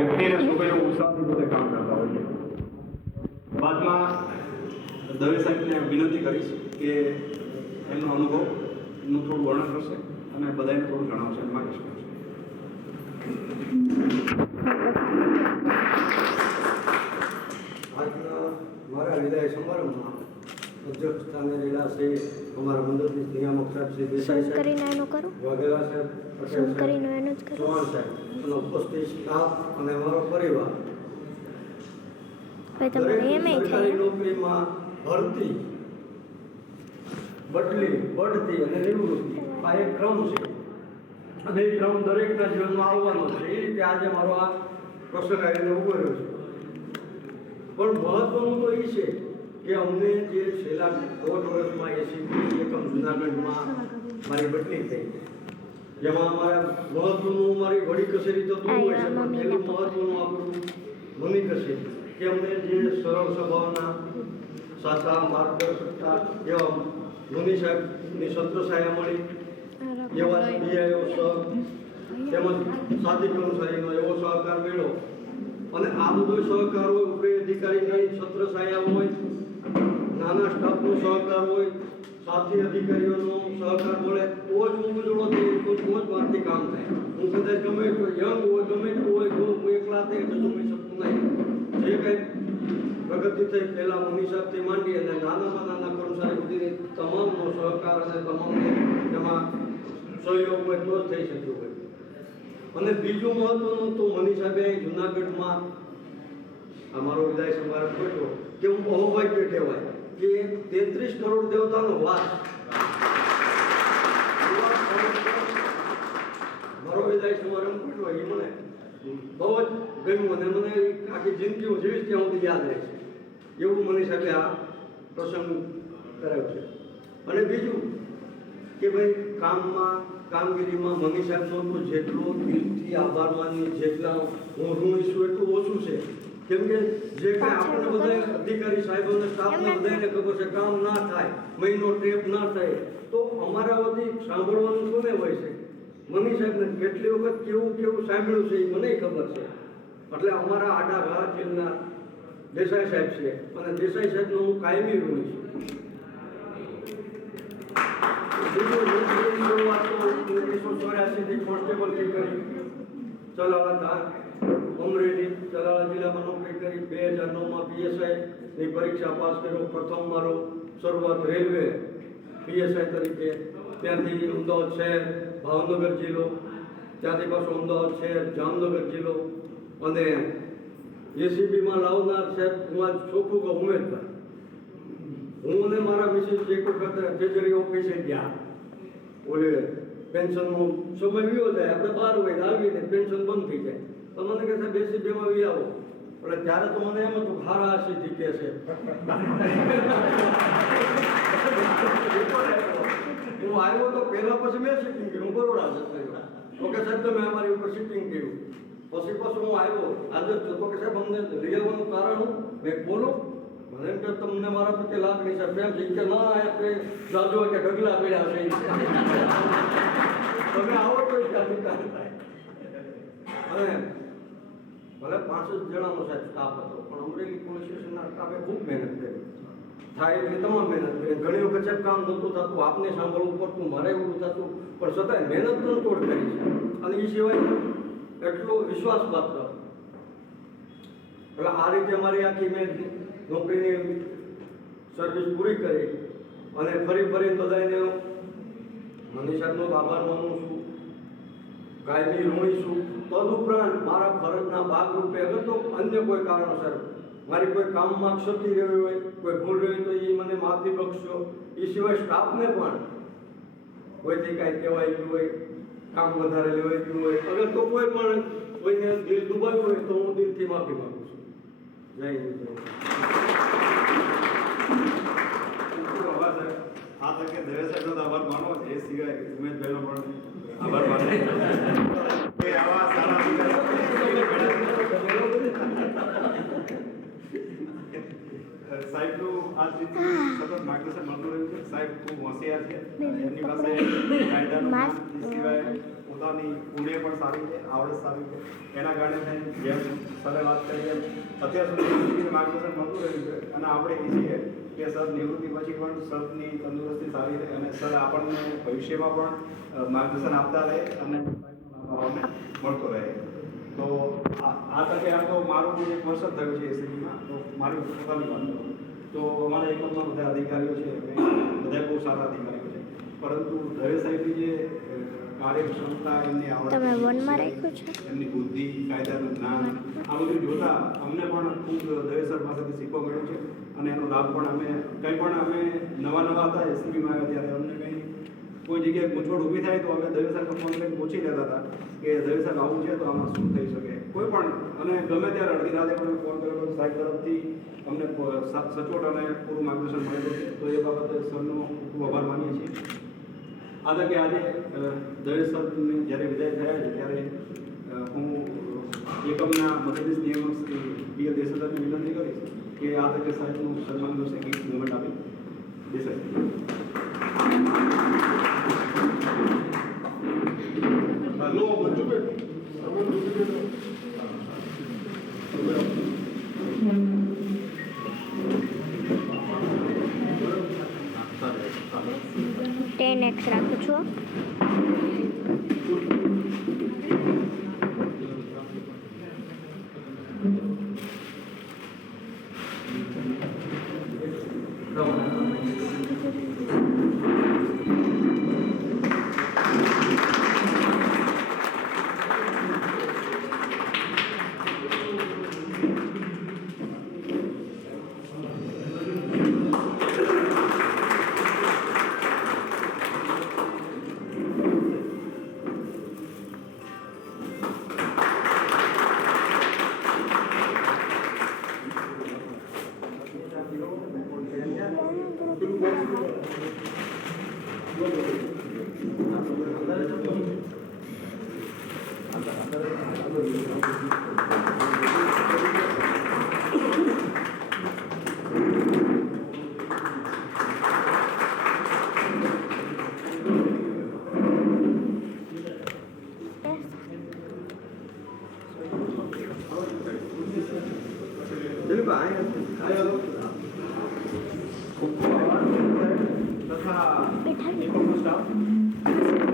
વ્યક્તિને શું કહ્યું? ઉત્સાહથી પોતે કામ કરતા હોય છે. બાદમાં દવે સાહેબને વિનંતી કરીશ કે એમનો અનુભવનું થોડું વર્ણન કરશે અને બધાને થોડું જણાવશે એમ માગીશ આજના મારા વિદાય સમારંભમાં અધ્યક્ષ સ્થાને રહેલા છે અમારા મંદિરની નિયામક સાહેબ શ્રી દેસાઈ સાહેબ કરીને એનું કરું? વાઘેલા સાહેબ પટેલ સાહેબ મારો આ પ્રસંગ આવીને ઊભો રહ્યો છે પણ મહત્વનું તો એ છે કે અમને જે છેલ્લા દોઢ વર્ષમાં એસી એકમ જુનાગઢમાં મારી બદલી થઈ. જેમાં અમારા મહત્વનું અમારી વડી કચેરી તો દૂર હોય છે પણ પેલું મહત્વનું આપણું મની કચેરી. કે અમને જે સરળ સ્વભાવના સાચા માર્ગદર્શકતા એવા મુનિ સાહેબની સત્ર સહાય મળી એવા બીઆઈઓ સર તેમજ સાથી કર્મચારીનો એવો સહકાર મળ્યો અને આ બધો સહકાર હોય ઉપરી અધિકારીની સત્ર સહાય હોય નાના સ્ટાફનો સહકાર હોય સાથી અધિકારીઓનો સહકાર બોલે, તો જ હું થઈ તો જ મારથી કામ થાય. હું કદાચ ગમે યંગ હોય, ગમે એટલું હોય જો હું એકલા થઈ તો જમી શકતું નહીં. જે કંઈ પ્રગતિ થઈ પહેલાં મમ્મી સાહેબથી માંડી અને નાનામાં નાના કર્મચારી સુધીની તમામનો સહકાર અને તમામને એમાં સહયોગ હોય તો જ થઈ શક્યું હોય. અને બીજું મહત્વનું તો મનીષાબે જુનાગઢમાં અમારો વિદાય સમારંભ કર્યો કે હું અહોભાગ્ય કહેવાય કે તેત્રીસ કરોડ દેવતાનો વાસ એવા વિદાય સમારંભ કર્યો એ મને. બહુ જ ગમ્યું અને મને આખી જિંદગી હું જીવીશ ત્યાં સુધી યાદ રહેશે એવું મને સાથે આ પ્રસંગ કરાયો છે. અને બીજું કે ભાઈ કામમાં કામગીરીમાં મની સાહેબનો તો જેટલો દિલથી આભાર માની જેટલા હું ઋણ છું એટલું ઓછું છે. કેમ કે જે કાંઈ આપણને બધા અધિકારી સાહેબોને સ્ટાફને બધાને ખબર છે કામ ના થાય મહિનો ટેપ ના થાય. તો અમારા વતી સાંભળવાનું કોને હોય છે? મની સાહેબને કેટલી વખત કેવું કેવું સાંભળ્યું છે એ મને ખબર છે. એટલે અમારા આડા ઘા દેસાઈ સાહેબ છે, અને દેસાઈ સાહેબનો હું કાયમી ઋણી છું. ઓગણીસો ચોર્યાસીથી કોન્સ્ટેબલથી કરી. ચલાવા ધાન અમરેલી, ચલાળા જિલ્લામાં નોકરી કરી, બે હજાર નવમાં પીએસઆઈની પરીક્ષા પાસ કર્યો, પ્રથમ મારો શરૂઆત રેલવે પીએસઆઈ તરીકે. ત્યાંથી અમદાવાદ શહેર, ભાવનગર જિલ્લો, ત્યાંથી પાછો અમદાવાદ શહેર, જામનગર જિલ્લો અને એસીબીમાં લાવનાર સાહેબ હું આજ ચોખ્ખું કહું ઉમેદભાઈ હું અને મારા મિસિસ એક વખત ટ્રેજરી ઓફિસે ગયા. ઓલે પેન્શનનો સમય વિયો જાય, આપણે બહાર હોય આવીને પેન્શન બંધ થઈ જાય. તો મને કહે, સાહેબ એસી બેમાં વી આવો. એટલે ત્યારે તો મને એમ હતું, હારા હશે જીતે છે. હું આવ્યો તો પહેલા પછી મેં શિફ્ટિંગ કર્યું બરોડા જતો રહ્યો તો કે સાહેબ, તમે અમારી ઉપર શિફ્ટિંગ કર્યું. પછી પાછું હું આવ્યો. આજે તો કે સાહેબ, અમને લઈ આવવાનું કારણ મેં બોલો. મને કે તમને મારા પ્રત્યે લાગણી છે. પ્રેમ છે. કે ના આપણે જાજો કે ઢગલા પડ્યા છે. તમે આવો તો અને ભલે પાંચ જ જણાનો સાહેબ સ્ટાફ હતો, પણ અમરેલી પોલીસ સ્ટેશનના સ્ટાફે ખૂબ મહેનત કરી. થાય એટલી તમામ મહેનત કરી. ઘણી વખત કામ નહોતું થતું, આપને સાંભળવું પડતું, મારે એવું થતું, પણ છતાંય મહેનત પણ તોડ કરી છે. અને એ સિવાય એટલો વિશ્વાસપાત્ર એટલે આ રીતે મારી આખી મેં નોકરીની સર્વિસ પૂરી કરી અને ફરી ફરી બધાને સાહેબનો આભાર માનું છું. કાયમી ઋણી છું. તદુપરાંત મારા ફરજના ભાગરૂપે અગર તો અન્ય કોઈ કારણોસર મારી કોઈ કામમાં ક્ષતિ રહી હોય કોઈ ભૂલ રહી તો એ મને માફી બક્ષો. એ સિવાય સ્ટાફને પણ કોઈથી કાંઈ કહેવાય હોય કામ વધારે લેવાઈ ગયું હોય અગર તો કોઈ પણ કોઈને દિલ દુભાયું હોય તો હું દિલથી માફી માગું છું. જય હિન્દ આ તકે દવે સાહેબનો આભાર માનો એ સિવાય ઉમેશભાઈનો પણ આભાર માનો. એ આવા સારા આ સતત માર્ગદર્શન મળતું રહ્યું છે. સાહેબ ખૂબ હોશિયાર છે એમની પાસે કાયદાનું જ્ઞાન સિવાય પોતાની કુંડી પણ સારી છે આવડત સારી છે. એના કારણે થઈને જેમ સરે વાત કરી એમ અત્યાર સુધી માર્ગદર્શન મળતું રહ્યું છે. અને આપણે ઈચ્છીએ કે સર નિવૃત્તિ પછી પણ સરની તંદુરસ્તી સારી રહે અને સર આપણને ભવિષ્યમાં પણ માર્ગદર્શન આપતા રહે અને મળતો રહે. તો આ તકે આ તો મારું એક વર્ષ થયું છે એસીબીમાં તો મારી પોતાની વાત તો અમારા એકમમાં બધા અધિકારીઓ છે બધા બહુ સારા અધિકારીઓ છે. પરંતુ દવે સાહેબની જે કાર્યક્ષમતા એમની આવડત એમની બુદ્ધિ કાયદાનું જ્ઞાન આ બધું જોતા અમને પણ ખૂબ દવે સર પાસેથી શીખવા મળ્યું છે. અને એનો લાભ પણ અમે કંઈ પણ અમે નવા નવા હતા એસીબીમાં આવ્યા ત્યારે અમને કંઈ કોઈ જગ્યાએ ગૂંચવણ ઊભી થાય તો અમે દવે સાહેબને ફોન કરીને પૂછી લેતા હતા કે દવે સર આવું છે તો આમાં શું થઈ શકે? કોઈ પણ અને ગમે ત્યારે અડધી રાતે પણ ફોન કર્યો સાહેબ તરફથી અમને સચોટ અને પૂરું માર્ગદર્શન મળેલું છે તો એ બાબતે સરનો ખૂબ આભાર માનીએ છીએ. આ તકે આજે દરેક સરની જ્યારે વિદાય થયા છે, ત્યારે હું એકમના મદદનીશ નિયામક શ્રી પી એલ દેસાઈની વિનંતી કરીશ કે આ તકે સાહેબનું સન્માન કરશે ગીત મુમેન્ટ આપી. દેસાઈ. લો મંજુબેન. ટેન એક્સ રાખું છું દિલીપભાઈ અહીંયા ખૂબ ખૂબ આભાર તથા It's down.